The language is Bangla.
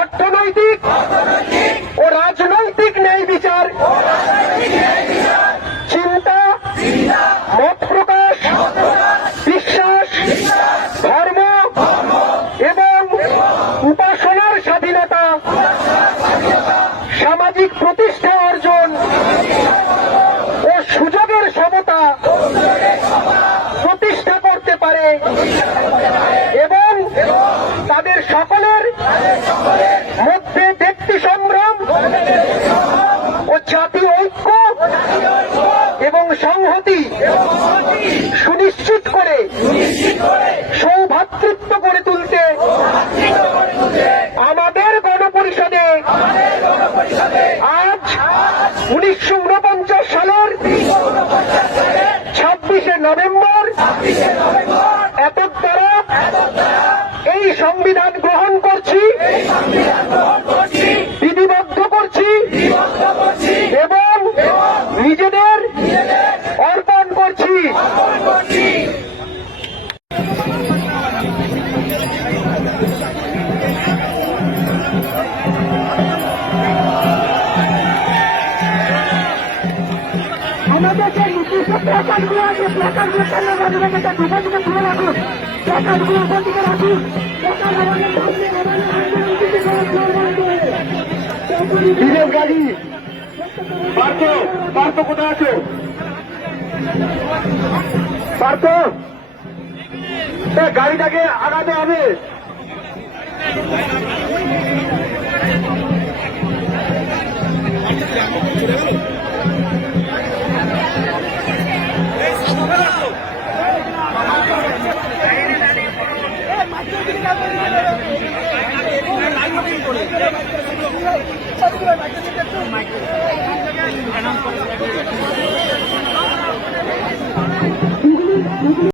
অর্থনৈতিক ও রাজনৈতিক ন্যায় বিচার। চিন্তা, মত প্রকাশ, বিশ্বাস, ধর্ম এবং উপাসনার স্বাধীনতা। সামাজিক প্রতিষ্ঠা অর্জন ও সুযোগের সমতা প্রতিষ্ঠা করতে পারে এবং তাদের সকলের মধ্যে ব্যক্তি সংগ্রাম ও জাতীয় ঐক্য এবং সংহতি সুনিশ্চিত করে, সৌভাতৃত্ব করে তুলতে আমাদের গণপরিষদে আজ উনিশশো উনপঞ্চাশ সালের ছাব্বিশে নভেম্বর এত দ্বারা এই সংবিধান গ্রহণ প্ল্যাকার্ডগুলো আছে প্ল্যাকার্ডগুলো কেন রাখবেন এটা ওপর দিকে সামনে গাড়িটাকে আগাতে হবে। হুগলি